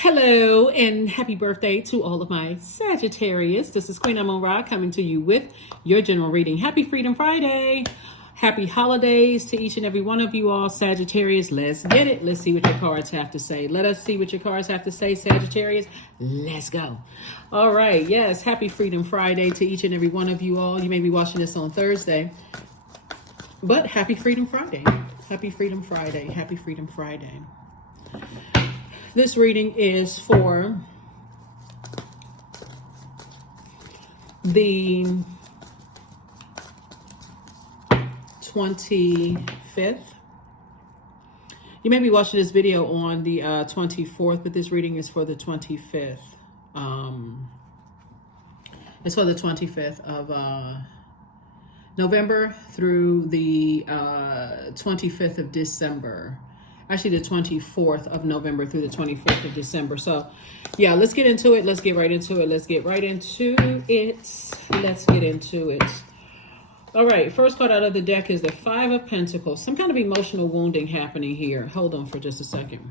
Hello and happy birthday to all of my Sagittarius. This is Queen Amun Ra coming to you with your general reading. Happy Freedom Friday. Happy holidays to each and every one of you all, Sagittarius. Let's get it. Let's see what your cards have to say. Let us see what your cards have to say, Sagittarius. Let's go. All right. Yes. Happy Freedom Friday to each and every one of you all. You may be watching this on Thursday, but happy Freedom Friday. Happy Freedom Friday. Happy Freedom Friday. This reading is for the 25th. You may be watching this video on the 24th, but this reading is for the 25th. It's for the 25th of November through the 25th of December. Actually, the 24th of November through the 25th of December. So, yeah, let's get into it. Let's get right into it. Let's get right into it. Let's get into it. All right. First card out of the deck is the Five of Pentacles. Some kind of emotional wounding happening here. Hold on for just a second.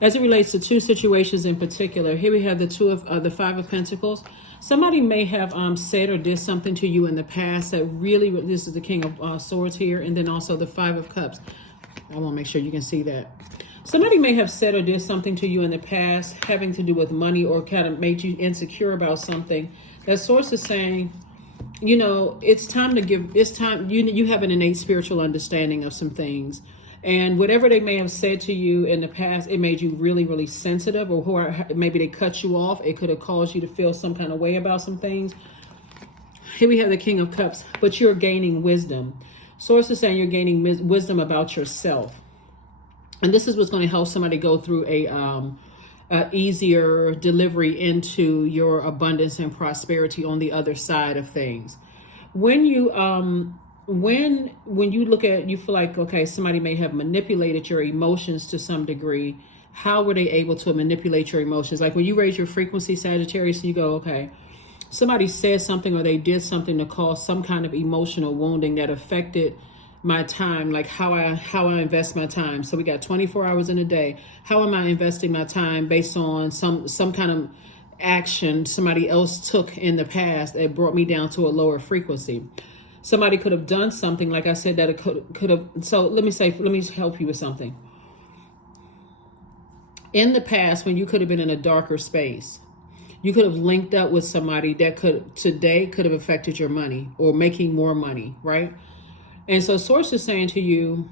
As it relates to two situations in particular, here we have the Five of Pentacles. Somebody may have said or did something to you in the past that really, this is the King of Swords here, and then also the Five of Cups. I want to make sure you can see that. Somebody may have said or did something to you in the past having to do with money or kind of made you insecure about something. That source is saying, you know, it's time to give, it's time, you have an innate spiritual understanding of some things. And whatever they may have said to you in the past, it made you really, really sensitive, or maybe they cut you off. It could have caused you to feel some kind of way about some things. Here we have the King of Cups, but you're gaining wisdom. Source is saying you're gaining wisdom about yourself. And this is what's going to help somebody go through a easier delivery into your abundance and prosperity on the other side of things. When you when you look at, you feel like, okay, somebody may have manipulated your emotions to some degree. How were they able to manipulate your emotions? Like when you raise your frequency, Sagittarius, you go, okay, somebody said something or they did something to cause some kind of emotional wounding that affected my time, like how I invest my time. So we got 24 hours in a day. How am I investing my time based on some kind of action somebody else took in the past that brought me down to a lower frequency? Somebody could have done something, like I said, that it could have. So let me help you with something. In the past, when you could have been in a darker space, you could have linked up with somebody that could have affected your money or making more money, right? And so source is saying to you,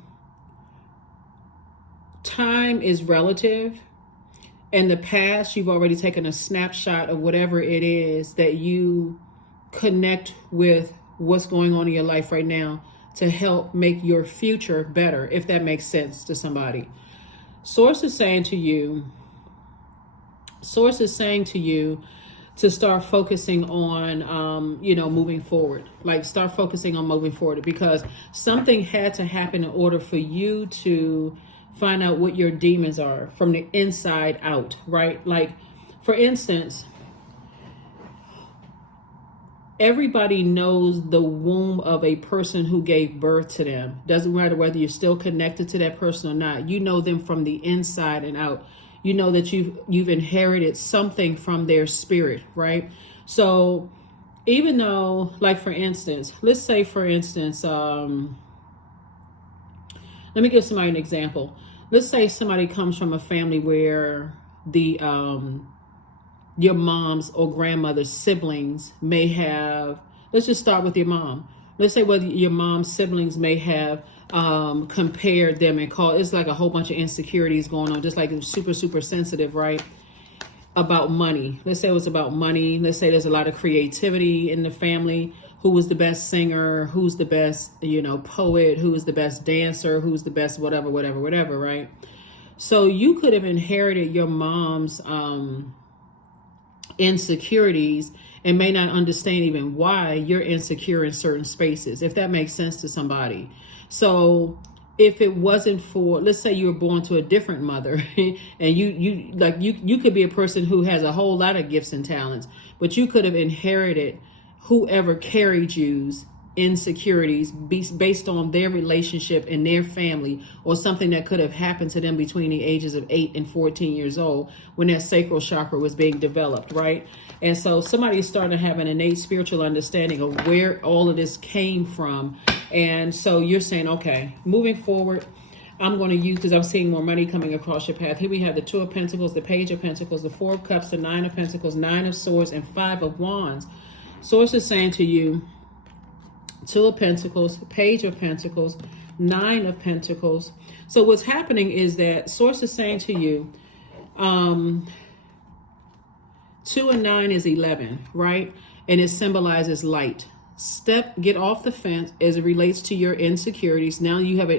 time is relative. In the past, you've already taken a snapshot of whatever it is that you connect with what's going on in your life right now to help make your future better, if that makes sense to somebody. Source is saying to you to start focusing on, moving forward. Like start focusing on moving forward, because something had to happen in order for you to find out what your demons are from the inside out, right? Like, for instance, everybody knows the womb of a person who gave birth to them. Doesn't matter whether you're still connected to that person or not. You know them from the inside and out. You know that you've inherited something from their spirit, right? So even though, like, for instance, let's say, for instance, let me give somebody an example. Let's say somebody comes from a family where the your mom's or grandmother's siblings may have, let's just start with your mom. Let's say whether your mom's siblings may have compared them and called, it's like a whole bunch of insecurities going on, just like super, super sensitive, right? About money. Let's say it was about money. Let's say there's a lot of creativity in the family. Who was the best singer? Who's the best, poet? Who is the best dancer? Who's the best whatever, right? So you could have inherited your mom's insecurities and may not understand even why you're insecure in certain spaces, if that makes sense to somebody. So if it wasn't for, let's say you were born to a different mother and you could be a person who has a whole lot of gifts and talents, but you could have inherited whoever carried you's insecurities based on their relationship and their family, or something that could have happened to them between the ages of 8 and 14 years old when that sacral chakra was being developed, right? And so somebody is starting to have an innate spiritual understanding of where all of this came from. And so you're saying, okay, moving forward, I'm going to use, because I'm seeing more money coming across your path. Here we have the Two of Pentacles, the Page of Pentacles, the Four of Cups, the Nine of Pentacles, Nine of Swords, and Five of Wands. Source is saying to you, Two of Pentacles, Page of Pentacles, Nine of Pentacles. So what's happening is that Source is saying to you, 2 and 9 is 11, right? And it symbolizes light. Get off the fence as it relates to your insecurities. Now you have a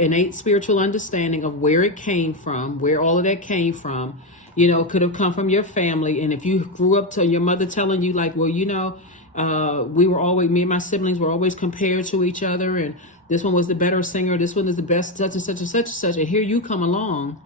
innate spiritual understanding of where it came from, where all of that came from. You know, could have come from your family. And if you grew up to your mother telling you like, well, you know, me and my siblings were always compared to each other, and this one was the better singer, this one is the best, such and such and such and such. And here you come along.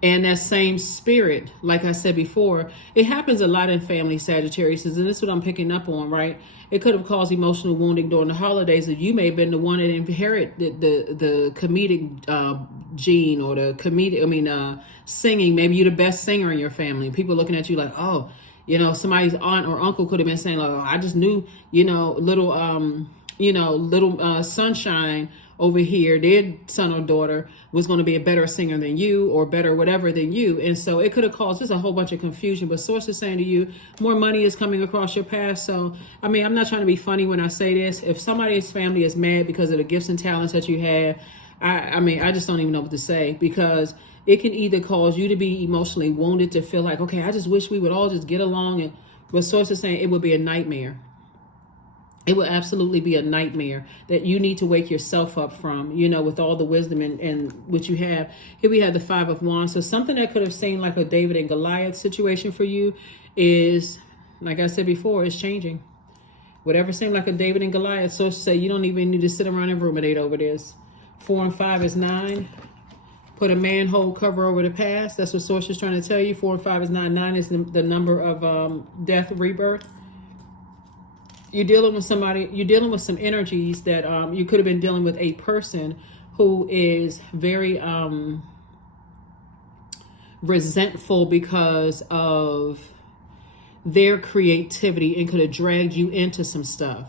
And that same spirit, like I said before, it happens a lot in family, Sagittarius, and this is what I'm picking up on, right? It could have caused emotional wounding during the holidays, that you may have been the one that inherited the comedic gene, or the comedic, singing. Maybe you're the best singer in your family. People looking at you like, oh, you know, somebody's aunt or uncle could have been saying, like, oh, I just knew, little sunshine over here, their son or daughter was going to be a better singer than you, or better whatever than you. And so it could have caused just a whole bunch of confusion. But Source is saying to you, more money is coming across your path. So, I'm not trying to be funny when I say this. If somebody's family is mad because of the gifts and talents that you have, I just don't even know what to say, because it can either cause you to be emotionally wounded, to feel like, okay, I just wish we would all just get along. And what Source is saying, it would be a nightmare. It will absolutely be a nightmare that you need to wake yourself up from, with all the wisdom and what you have. Here we have the Five of Wands. So something that could have seemed like a David and Goliath situation for you is, like I said before, it's changing. Whatever seemed like a David and Goliath, so to say, you don't even need to sit around and ruminate over this. 4 and 5 is 9. Put a manhole cover over the past. That's what Source is trying to tell you. 4 and 5 is 9. 9 is the number of death, rebirth. You're dealing with somebody, you're dealing with some energies that you could have been dealing with a person who is very resentful because of their creativity, and could have dragged you into some stuff,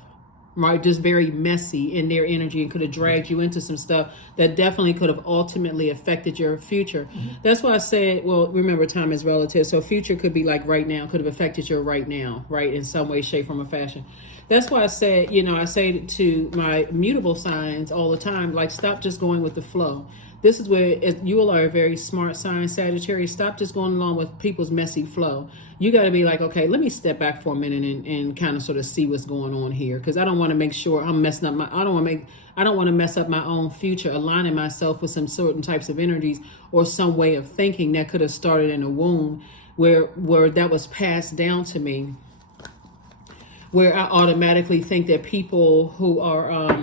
right? Just very messy in their energy, and could have dragged you into some stuff that definitely could have ultimately affected your future. Mm-hmm. That's why I said, well, remember, time is relative. So future could be like right now, could have affected your right now, right? In some way, shape, form, or fashion. That's why I said, I say to my mutable signs all the time, like, stop just going with the flow. This is where you all are a very smart sign, Sagittarius. Stop just going along with people's messy flow. You got to be like, okay, let me step back for a minute and kind of sort of see what's going on here, because I don't want to make sure I'm messing up I don't want to mess up my own future, aligning myself with some certain types of energies or some way of thinking that could have started in a womb where that was passed down to me, where I automatically think that people who are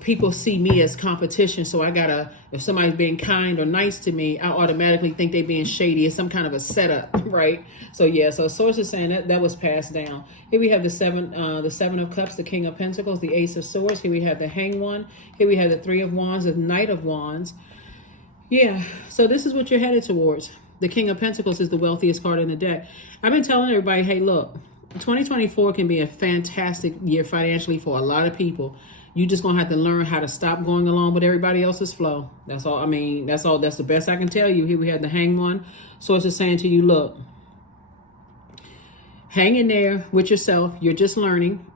people see me as competition. So if somebody's being kind or nice to me, I automatically think they're being shady. It's some kind of a setup, right? So yeah, so Source is saying that was passed down. Here we have the Seven of Cups, the King of Pentacles, the Ace of Swords. Here we have the Hanged One. Here we have the Three of Wands, the Knight of Wands. Yeah, so this is what you're headed towards. The King of Pentacles is the wealthiest card in the deck. I've been telling everybody, hey, look, 2024 can be a fantastic year financially for a lot of people. You just gonna have to learn how to stop going along with everybody else's flow. That's all. That's the best I can tell you. Here we have the Hanged One. Source is saying to you, look, hang in there with yourself. You're just learning.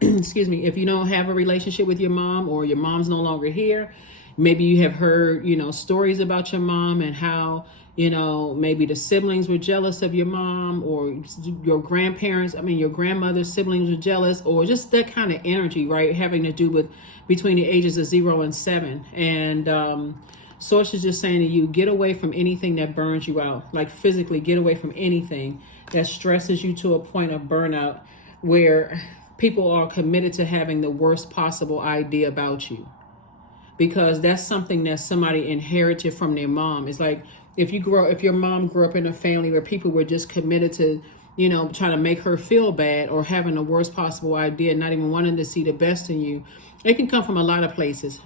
Excuse me. If you don't have a relationship with your mom, or your mom's no longer here, maybe you have heard, stories about your mom and how, maybe the siblings were jealous of your mom, or your grandparents, your grandmother's siblings were jealous, or just that kind of energy, right? Having to do with between the ages of 0 and 7. And Source is just saying to you, get away from anything that burns you out. Like, physically, get away from anything that stresses you to a point of burnout, where people are committed to having the worst possible idea about you. Because that's something that somebody inherited from their mom. It's like, if your mom grew up in a family where people were just committed to, trying to make her feel bad, or having the worst possible idea, not even wanting to see the best in you. It can come from a lot of places.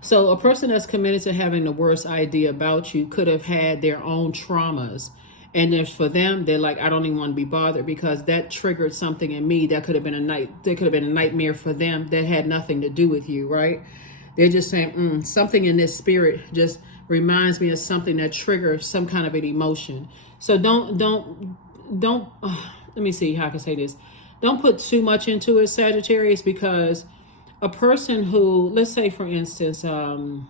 So a person that's committed to having the worst idea about you could have had their own traumas. And if for them, they're like, I don't even want to be bothered, because that triggered something in me that could have been a nightmare for them that had nothing to do with you, right? They're just saying, something in this spirit just reminds me of something that triggers some kind of an emotion. So don't, let me see how I can say this. Don't put too much into it, Sagittarius, because a person who, let's say for instance, I'll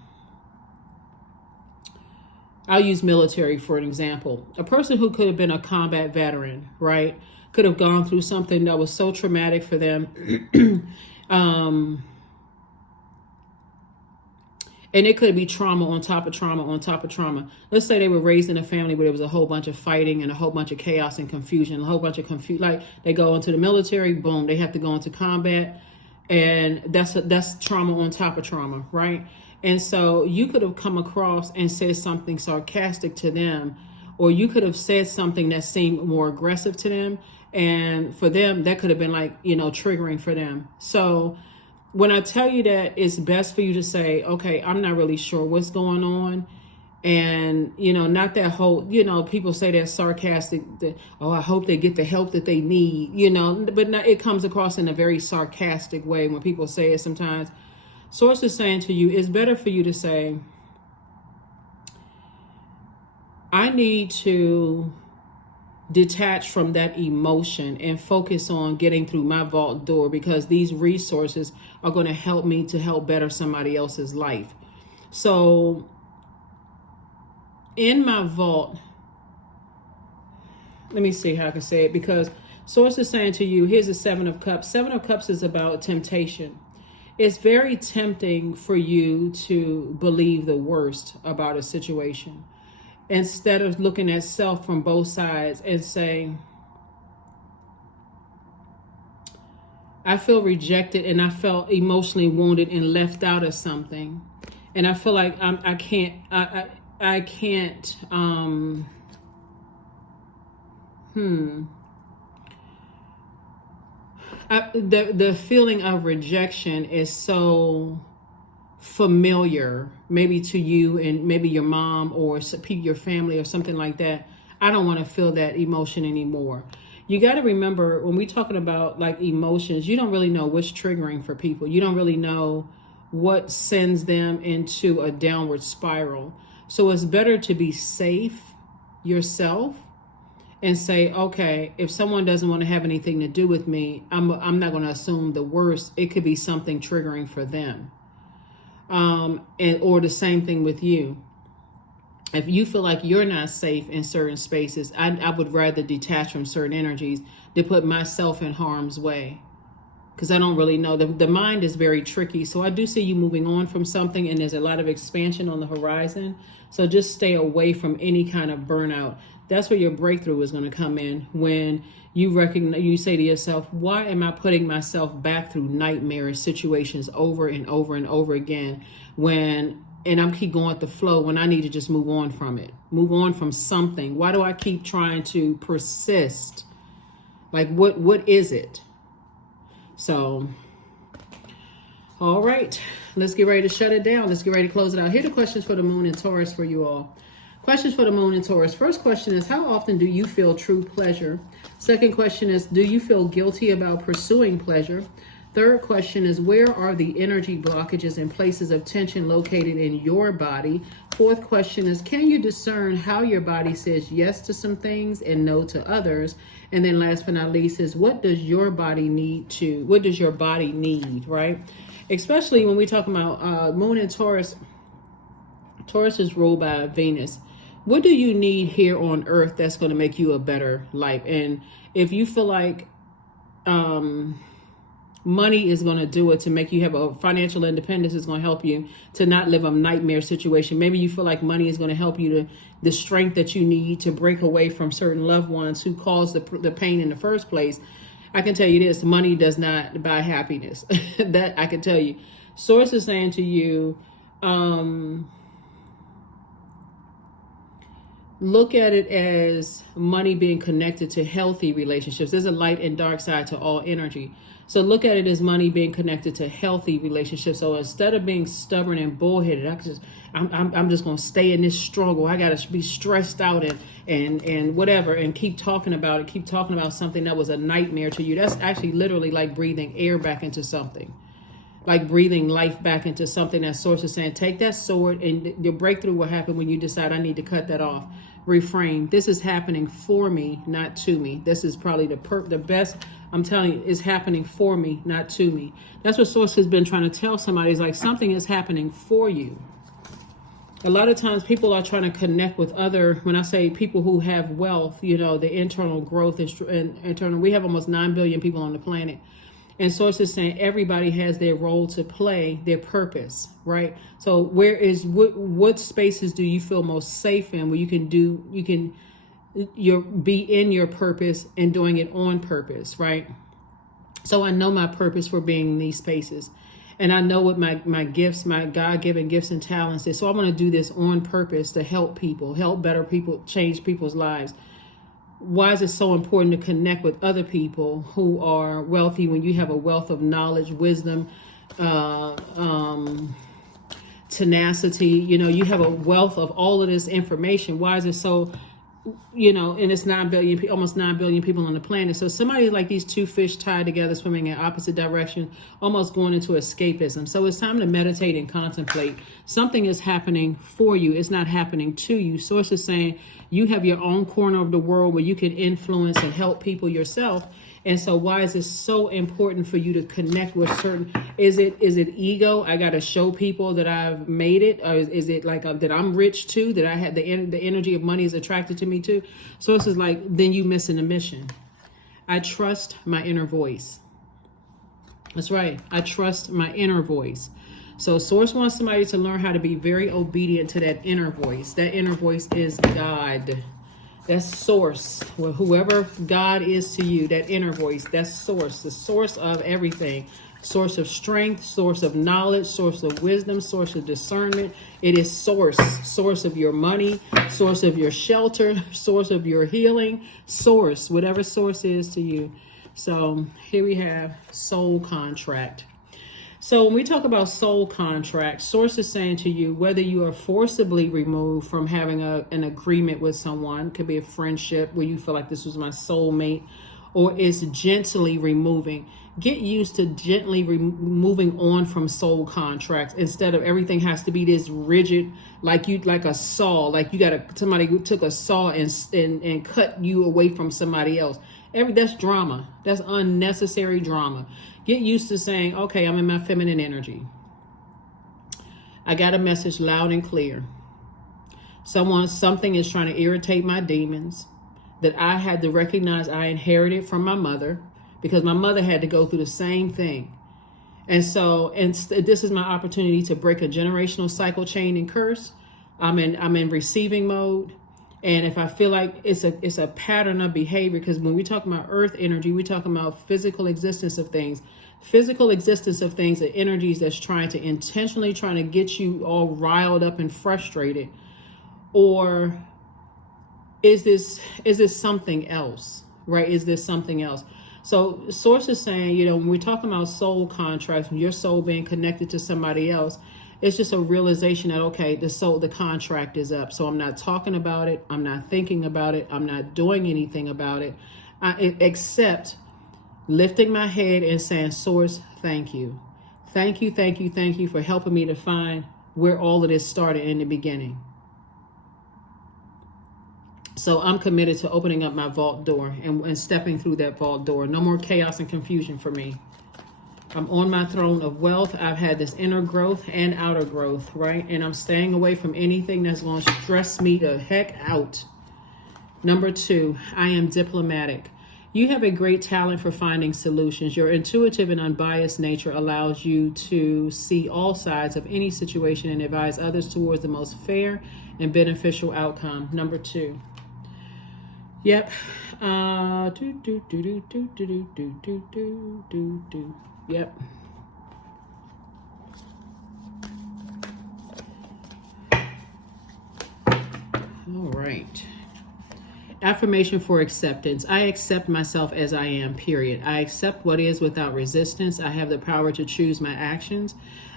use military for an example. A person who could have been a combat veteran, right? Could have gone through something that was so traumatic for them. And it could be trauma on top of trauma on top of trauma. Let's say they were raised in a family where there was a whole bunch of fighting and a whole bunch of chaos and confusion, a whole bunch of like they go into the military, boom, they have to go into combat. And that's trauma on top of trauma, right? And so you could have come across and said something sarcastic to them, or you could have said something that seemed more aggressive to them. And for them, that could have been like, triggering for them. So when I tell you that it's best for you to say, okay, I'm not really sure what's going on. And, not that whole, people say that sarcastic, that, oh, I hope they get the help that they need, but not, it comes across in a very sarcastic way when people say it sometimes. Source is saying to you, it's better for you to say, I need to detach from that emotion and focus on getting through my vault door, because these resources are going to help me to help better somebody else's life. So in my vault, let me see how I can say it, because Source is saying to you, here's the 7 of Cups. 7 of Cups is about temptation. It's very tempting for you to believe the worst about a situation, instead of looking at self from both sides and saying, I feel rejected and I felt emotionally wounded and left out of something. And I feel like I can't, the feeling of rejection is so familiar, maybe to you and maybe your mom or your family or something like that. I don't want to feel that emotion anymore. You got to remember, when we're talking about like emotions, you don't really know what's triggering for people. You don't really know what sends them into a downward spiral. So it's better to be safe yourself and say, okay, if someone doesn't want to have anything to do with me, I'm not going to assume the worst. It could be something triggering for them. Or the same thing with you. If you feel like you're not safe in certain spaces, I would rather detach from certain energies than put myself in harm's way, because I don't really know. The mind is very tricky. So I do see you moving on from something, and there's a lot of expansion on the horizon. So just stay away from any kind of burnout. That's where your breakthrough is going to come in, when you recognize, you say to yourself, why am I putting myself back through nightmarish situations over and over and over again, and I'm keep going with the flow when I need to just move on from it, move on from something? Why do I keep trying to persist? Like, what is it? So, all right, let's get ready to shut it down. Let's get ready to close it out. Here are the questions for the moon and Taurus for you all. Questions for the moon and Taurus. First question is, how often do you feel true pleasure? Second question is, do you feel guilty about pursuing pleasure? Third question is, where are the energy blockages and places of tension located in your body? Fourth question is, can you discern how your body says yes to some things and no to others? And then last but not least is, what does your body need, right? Especially when we talk about moon and Taurus. Taurus is ruled by Venus. What do you need here on earth that's going to make you a better life? And if you feel like money is going to do it to make you have a financial independence, is going to help you to not live a nightmare situation. Maybe you feel like money is going to help you to the strength that you need to break away from certain loved ones who caused the pain in the first place. I can tell you this, money does not buy happiness. That I can tell you. Source is saying to you, look at it as money being connected to healthy relationships. There's a light and dark side to all energy. So look at it as money being connected to healthy relationships. So instead of being stubborn and bullheaded, I'm just going to stay in this struggle. I got to be stressed out and whatever, and keep talking about it. Keep talking about something that was a nightmare to you. That's actually literally like breathing air back into something. Like breathing life back into something. That source is saying, take that sword, and your breakthrough will happen when you decide, I need to cut that off. Reframe. This is happening for me, not to me. This is probably the best. I'm telling you, it's happening for me, not to me. That's what source has been trying to tell somebody. Is like, something is happening for you. A lot of times people are trying to connect with other, when I say people who have wealth, you know, the internal growth and internal, we have almost 9 billion people on the planet. And source is saying everybody has their role to play, their purpose, right? So what spaces do you feel most safe in, where you're be in your purpose and doing it on purpose, right? So I know my purpose for being in these spaces. And I know what my gifts, my God-given gifts and talents is. So I'm going to do this on purpose to help people, help better people, change people's lives. Why is it so important to connect with other people who are wealthy when you have a wealth of knowledge, wisdom, tenacity? You know, you have a wealth of all of this information. Why is it so, you know, and it's 9 billion, almost 9 billion people on the planet. So somebody like these two fish tied together, swimming in opposite direction, almost going into escapism. So it's time to meditate and contemplate. Something is happening for you. It's not happening to you. Source is saying you have your own corner of the world where you can influence and help people yourself. And so why is it so important for you to connect with certain, is it ego? I got to show people that I've made it? Or is it like that I'm rich too, that I had the energy of money is attracted to me too? So it's like, then you missing the mission. I trust my inner voice. That's right. I trust my inner voice. So source wants somebody to learn how to be very obedient to that inner voice. That inner voice is God. That's source. Well, whoever God is to you, that inner voice, that's source, the source of everything. Source of strength, source of knowledge, source of wisdom, source of discernment. It is source of your money, source of your shelter, source of your healing, source, whatever source is to you. So here we have soul contract. So when we talk about soul contract, source is saying to you, whether you are forcibly removed from having an agreement with someone, could be a friendship where you feel like this was my soulmate, or it's gently removing. Get used to gently moving on from soul contracts instead of everything has to be this rigid, like a saw, like somebody who took a saw and cut you away from somebody else. That's drama. That's unnecessary drama. Get used to saying, okay, I'm in my feminine energy. I got a message loud and clear. Something is trying to irritate my demons that I had to recognize I inherited from my mother, because my mother had to go through the same thing. And so, this is my opportunity to break a generational cycle, chain, and curse. I'm in receiving mode. And if I feel like it's a pattern of behavior, because when we talk about earth energy, we talk about physical existence of things. Physical existence of things are energies that's intentionally trying to get you all riled up and frustrated. Or is this something else, right? Is this something else? So source is saying, you know, when we're talking about soul contracts, when your soul being connected to somebody else, it's just a realization that, okay, the contract is up. So I'm not talking about it. I'm not thinking about it. I'm not doing anything about it, except lifting my head and saying, source, thank you. Thank you, thank you, thank you for helping me to find where all of this started in the beginning. So I'm committed to opening up my vault door and stepping through that vault door. No more chaos and confusion for me. I'm on my throne of wealth. I've had this inner growth and outer growth, right? And I'm staying away from anything that's going to stress me the heck out. Number 2, I am diplomatic. You have a great talent for finding solutions. Your intuitive and unbiased nature allows you to see all sides of any situation and advise others towards the most fair and beneficial outcome. Number 2. Yep. Yep. All right. Affirmation for acceptance. I accept myself as I am, period. I accept what is without resistance. I have the power to choose my actions.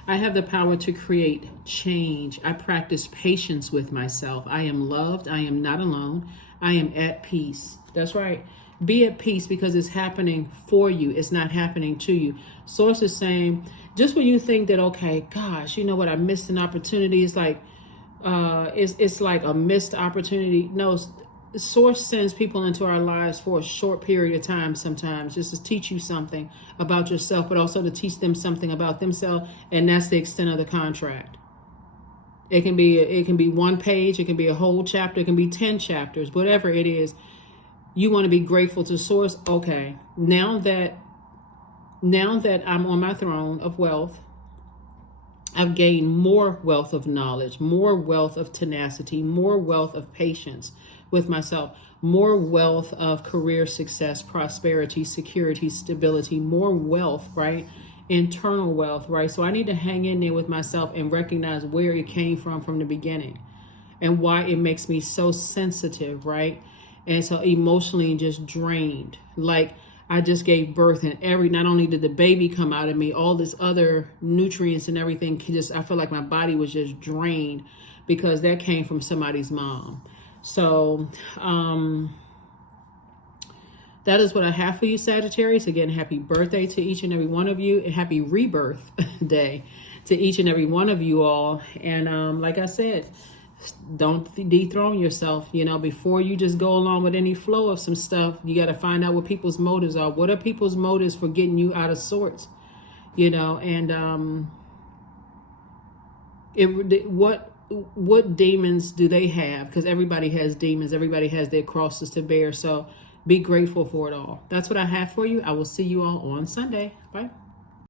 I have the power to create change. I practice patience with myself. I am loved. I am not alone. I am at peace. That's right. Be at peace because it's happening for you. It's not happening to you. Source is saying, just when you think that, okay, gosh, you know what, I missed an opportunity. It's like, it's like a missed opportunity. No, Source sends people into our lives for a short period of time sometimes, just to teach you something about yourself, but also to teach them something about themselves, and that's the extent of the contract. It can be one page, it can be a whole chapter, it can be 10 chapters, whatever it is. You want to be grateful to Source. Okay, now that I'm on my throne of wealth, I've gained more wealth of knowledge, more wealth of tenacity, more wealth of patience with myself, more wealth of career success, prosperity, security, stability, more wealth, right? Internal wealth, right? So I need to hang in there with myself and recognize where it came from the beginning, and why it makes me so sensitive, right? And so emotionally just drained. Like, I just gave birth, and not only did the baby come out of me, all this other nutrients and everything, I feel like my body was just drained because that came from somebody's mom. So that is what I have for you, Sagittarius. Again, happy birthday to each and every one of you, and happy rebirth day to each and every one of you all. And like I said, don't dethrone yourself. Before you just go along with any flow of some stuff, you got to find out what people's motives are. What are people's motives for getting you out of sorts? And what demons do they have? Because everybody has demons. Everybody has their crosses to bear. So be grateful for it all. That's what I have for you. I will see you all on Sunday. Bye.